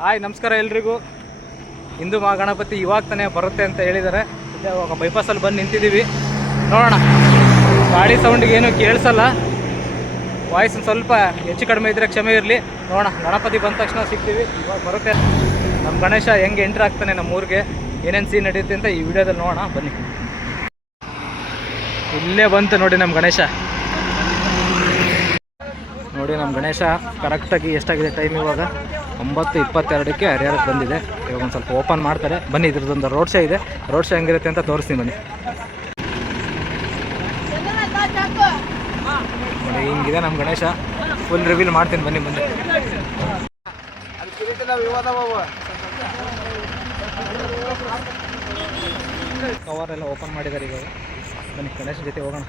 Hi ನಮಸ್ಕಾರ ಎಲ್ರಿಗೂ. ಹಿಂದೂ ಮಹಾಗಣಪತಿ ಇವಾಗ ತಾನೇ ಬರುತ್ತೆ ಅಂತ ಹೇಳಿದ್ದಾರೆ. ಇವಾಗ ಬೈಪಾಸಲ್ಲಿ ಬಂದು ನಿಂತಿದ್ದೀವಿ. ನೋಡೋಣ, ಗಾಡಿ ಸೌಂಡಿಗೆ ಏನೂ ಕೇಳಿಸಲ್ಲ. ವಾಯ್ಸ್ ಒಂದು ಸ್ವಲ್ಪ ಹೆಚ್ಚು ಕಡಿಮೆ ಇದ್ದರೆ ಕ್ಷಮೆ ಇರಲಿ. ನೋಡೋಣ, ಗಣಪತಿ ಬಂದ ತಕ್ಷಣ ಸಿಗ್ತೀವಿ. ಇವಾಗ ಬರುತ್ತೆ. ನಮ್ಮ ಗಣೇಶ ಹೆಂಗೆ ಎಂಟ್ರ್ ಆಗ್ತಾನೆ ನಮ್ಮ ಊರಿಗೆ, ಏನೇನು ಸೀನ್ ನಡೆಯುತ್ತೆ ಅಂತ ಈ ವಿಡಿಯೋದಲ್ಲಿ ನೋಡೋಣ ಬನ್ನಿ. ಇಲ್ಲೇ ಬಂತು ನೋಡಿ ನಮ್ಮ ಗಣೇಶ. ನೋಡಿ ನಮ್ಮ ಗಣೇಶ ಕರೆಕ್ಟಾಗಿ ಎಷ್ಟಾಗಿದೆ ಟೈಮ್ ಇವಾಗ 9:22ಕ್ಕೆ ಹರಿಹರಕ್ಕೆ ಬಂದಿದೆ. ಇವಾಗ ಒಂದು ಸ್ವಲ್ಪ ಓಪನ್ ಮಾಡ್ತಾರೆ. ಬನ್ನಿ, ಇದ್ರದ್ದೊಂದು ರೋಡ್ ಶೋ ಇದೆ. ರೋಡ್ ಶೋ ಹೆಂಗಿರುತ್ತೆ ಅಂತ ತೋರಿಸ್ತೀನಿ ಬನ್ನಿ. ನೋಡಿ ಹಿಂಗಿದೆ ನಮ್ಮ ಗಣೇಶ. ಫುಲ್ ರಿವೀಲ್ ಮಾಡ್ತೀನಿ ಬನ್ನಿ ಬನ್ನಿ. ಕವರ್ ಎಲ್ಲ ಓಪನ್ ಮಾಡಿದ್ದಾರೆ ಇವಾಗ. ಬನ್ನಿ ಗಣೇಶನ ಜೊತೆ ಹೋಗೋಣ.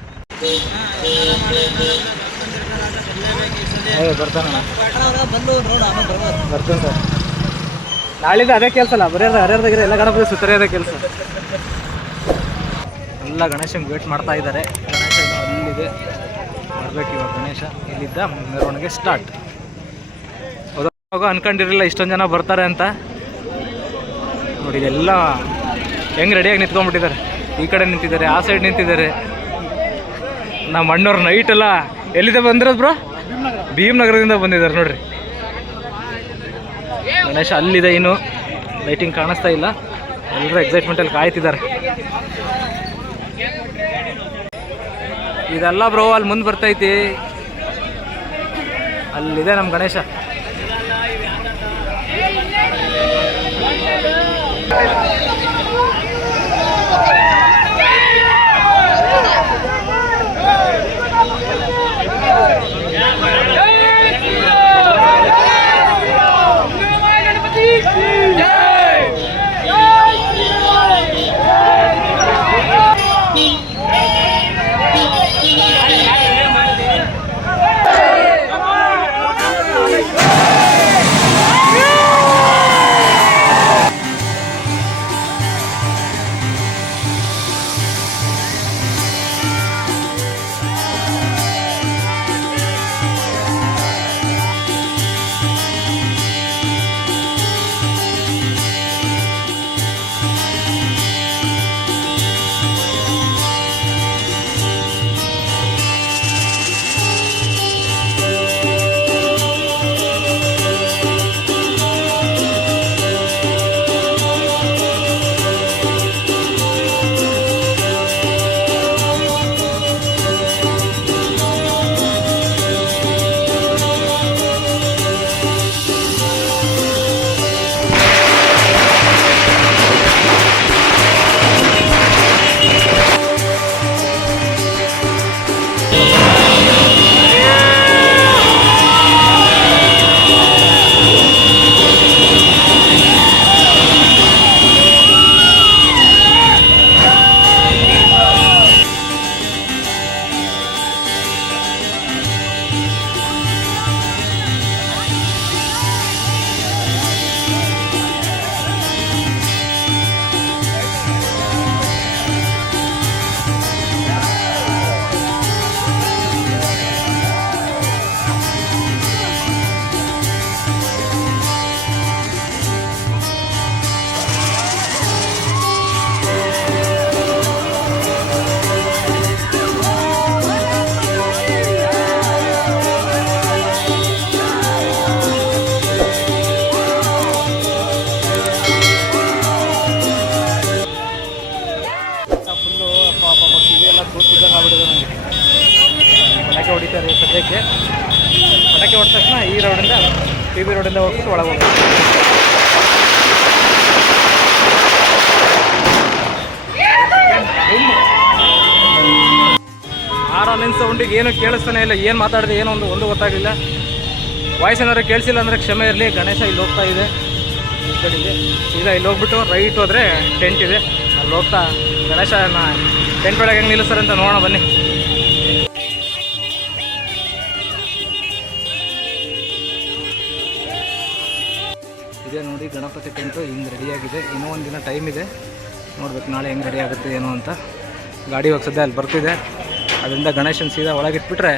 ಬರ್ತಾನಣ್ಣ, ಬರ್ತಾನೆ ಸರ್. ನಾಳಿದ್ದು ಅದೇ ಕೆಲಸ ಅಲ್ಲ, ಬರೆಯೋದು ಹರಿಯರ್ದಾಗಿರೋ ಎಲ್ಲ ಗಣಪತಿ ಸುತ್ತರಿಯೋದೇ ಕೆಲಸ. ಎಲ್ಲ ಗಣೇಶಂಗೆ ವೇಟ್ ಮಾಡ್ತಾ ಇದ್ದಾರೆ. ಗಣೇಶ ಅಲ್ಲಿದೆ, ಬರಬೇಕು ಇವಾಗ ಗಣೇಶ. ಇಲ್ಲಿದ್ದ ಮೆರವಣಿಗೆ ಸ್ಟಾರ್ಟ್. ಹೋದಾಗ ಅನ್ಕೊಂಡಿರಲಿಲ್ಲ ಇಷ್ಟೊಂದು ಜನ ಬರ್ತಾರೆ ಅಂತ. ನೋಡಿ ಇದೆಲ್ಲ ಹೆಂಗೆ ರೆಡಿಯಾಗಿ ನಿಂತ್ಕೊಂಡ್ಬಿಟ್ಟಿದ್ದಾರೆ. ಈ ಕಡೆ ನಿಂತಿದ್ದಾರೆ, ಆ ಸೈಡ್ ನಿಂತಿದ್ದಾರೆ. ನಮ್ಮ ಅಣ್ಣವ್ರು ನೈಟ್ ಎಲ್ಲ ಎಲ್ಲಿದೆ ಬಂದಿರೋದು ಬ್ರೋ? ಭೀಮನಗರದಿಂದ ಬಂದಿದ್ದಾರೆ ನೋಡ್ರಿ. ಗಣೇಶ ಅಲ್ಲಿದೆ, ಇನ್ನು ಲೈಟಿಂಗ್ ಕಾಣಿಸ್ತಾ ಇಲ್ಲ. ಎಲ್ಲರೂ ಎಕ್ಸೈಟ್ಮೆಂಟಲ್ಲಿ ಕಾಯ್ತಿದ್ದಾರೆ. ಇದೆಲ್ಲ ಬ್ರೋ ಅಲ್ಲಿ ಮುಂದೆ ಬರ್ತೈತಿ. ಅಲ್ಲಿದೆ ನಮ್ಮ ಗಣೇಶ. ಪಟಾಕಿ ಹೊಡಿತಾರೆ ಸದ್ಯಕ್ಕೆ. ಪಟಾಕಿ ಹೊಡೆದ ತಕ್ಷಣ ಈ ರೋಡಿಂದ PB ರೋಡಿಂದ ಹೋಗ್ಬಿಟ್ಟು ಒಳಗೆ ಹೋಗ್ಬೇಕು. ಆರನಿನ ಸೌಂಡಿಗೆ ಏನು ಕೇಳಿಸ್ತಾನೆ ಇಲ್ಲ. ಏನು ಮಾತಾಡಿದೆ ಏನೋ ಒಂದು ಗೊತ್ತಾಗಲಿಲ್ಲ. ವಾಯ್ಸ್ ಏನಾದ್ರು ಕೇಳಿಸಿಲ್ಲ ಅಂದರೆ ಕ್ಷಮೆ ಇರಲಿ. ಗಣೇಶ ಇಲ್ಲಿ ಹೋಗ್ತಾ ಇದೆ ಈ ಕಡೆಗೆ. ಈಗ ಇಲ್ಲಿ ಹೋಗ್ಬಿಟ್ಟು ರೈಟ್ ಹೋದರೆ ಟೆಂಟ್ ಇದೆ, ಅಲ್ಲಿ ಹೋಗ್ತಾ ಗಣೇಶನ ಟೆಂಟ್ ಒಳಗೆ ಹೆಂಗೆ ನಿಲ್ಲಿಸ್ತಾರೆ ಅಂತ ನೋಡೋಣ ಬನ್ನಿ. ಇದೇ ನೋಡಿ ಗಣಪತಿ ಟೆಂಟು ಹಿಂಗೆ ರೆಡಿಯಾಗಿದೆ. ಇನ್ನೂ ಒಂದು ದಿನ ಟೈಮ್ ಇದೆ, ನೋಡ್ಬೇಕು ನಾಳೆ ಹೆಂಗೆ ರೆಡಿ ಆಗುತ್ತೆ ಏನೋ ಅಂತ. ಗಾಡಿ ಇವಾಗ ಸದ್ಯ ಅಲ್ಲಿ ಬರ್ತಿದೆ. ಅದರಿಂದ ಗಣೇಶನ ಸೀದಾ ಒಳಗಿಟ್ಬಿಟ್ರೆ